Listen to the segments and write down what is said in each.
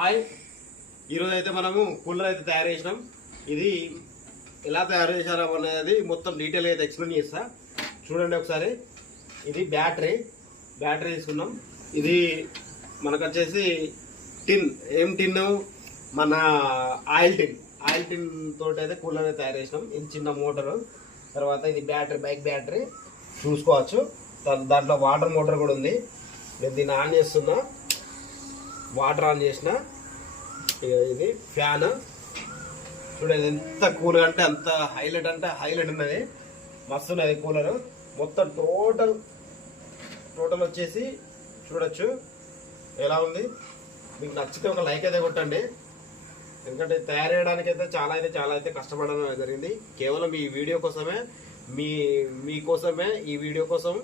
Hi. ఈరోజు అయితే మనము కూలర్ అయితే తయారు చేసినాం. ఇది ఎలా తయారు చేశారో అనేది మొత్తం డీటెయిల్గా అయితే ఎక్స్ప్లెయిన్ చేస్తా. చూడండి ఒకసారి. ఇది బ్యాటరీ. బ్యాటరీ తీసుకున్నాం. ఇది మనకు వచ్చేసి టిన్. ఏం టిన్ మన ఆయిల్ టిన్. ఆయిల్ టిన్ తోటి అయితే కూలర్ అయితే తయారు చేసినాం. ఇది చిన్న మోటారు. తర్వాత ఇది బ్యాటరీ బైక్ బ్యాటరీ. చూసుకోవచ్చు. దాంట్లో వాటర్ మోటార్ కూడా ఉంది. నేను దీన్ని ఆన్ చేస్తున్నా. వాటర్ ఆన్ చేసిన ఇది ఫ్యాన్. చూడండి ఎంత కూలర్ అంటే అంత హైలైట్ అంటే హైలైట్ ఉన్నది. మస్తు ఉన్నది కూలర్. మొత్తం టోటల్ టోటల్ వచ్చేసి చూడొచ్చు ఎలా ఉంది. మీకు నచ్చితే ఒక లైక్ అయితే కొట్టండి. ఎందుకంటే తయారు చేయడానికి అయితే చాలా అయితే చాలా అయితే కష్టపడడం జరిగింది. కేవలం ఈ వీడియో కోసమే మీ మీకోసమే ఈ వీడియో కోసం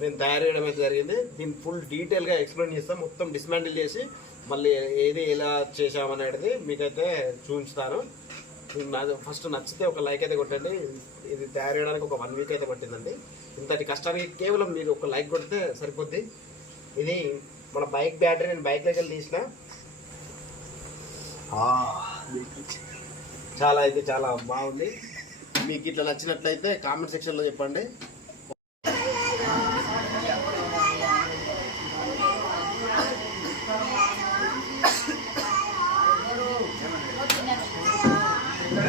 నేను తయారు చేయడం అయితే జరిగింది. దీన్ని ఫుల్ డీటెయిల్గా ఎక్స్ప్లెయిన్ చేస్తాం. మొత్తం డిస్మాండిల్ చేసి మళ్ళీ ఏది ఎలా చేసామనేది మీకైతే చూపించుతాను ఫస్ట్ నచ్చితే ఒక లైక్ అయితే కొట్టండి. ఇది తయారు చేయడానికి ఒక వన్ వీక్ అయితే పట్టిందండి. ఇంతటి కష్టానికి కేవలం మీరు ఒక లైక్ కొడితే సరిపోద్ది. ఇది మన బైక్ బ్యాటరీ నేను బైక్ దగ్గర తీసిన. చాలా అయితే చాలా బాగుంది. మీకు ఇట్లా నచ్చినట్లయితే కామెంట్ సెక్షన్లో చెప్పండి.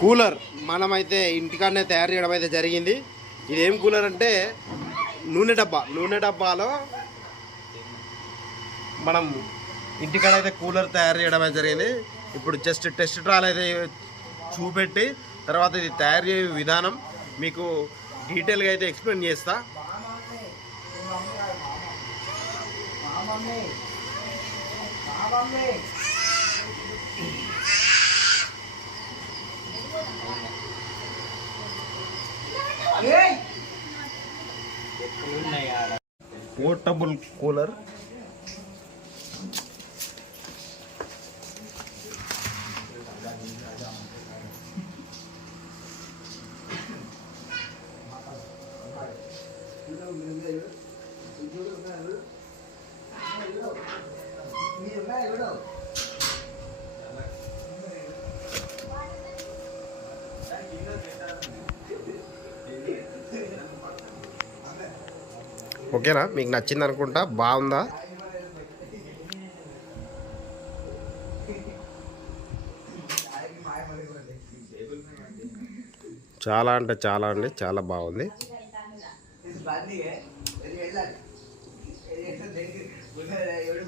కూలర్ మనమైతే ఇంటికాడనే తయారు చేయడం అయితే జరిగింది. ఇది ఏం కూలర్ అంటే నూనె డబ్బా. నూనె డబ్బాలో మనం ఇంటికాడ అయితే కూలర్ తయారు చేయడం అయితే జరిగింది. ఇప్పుడు జస్ట్ టెస్ట్ ట్రాల్ అయితే చూపెట్టి తర్వాత ఇది తయారు చేయ విధానం మీకు డీటెయిల్గా అయితే ఎక్స్ప్లెయిన్ చేస్తా పోర్టబుల్ కూలర్ ఓకేనా? మీకు నచ్చింది అనుకుంటా. బాగుందా? చాలా అంటే చాలా అండి. చాలా బాగుంది. ఎవడు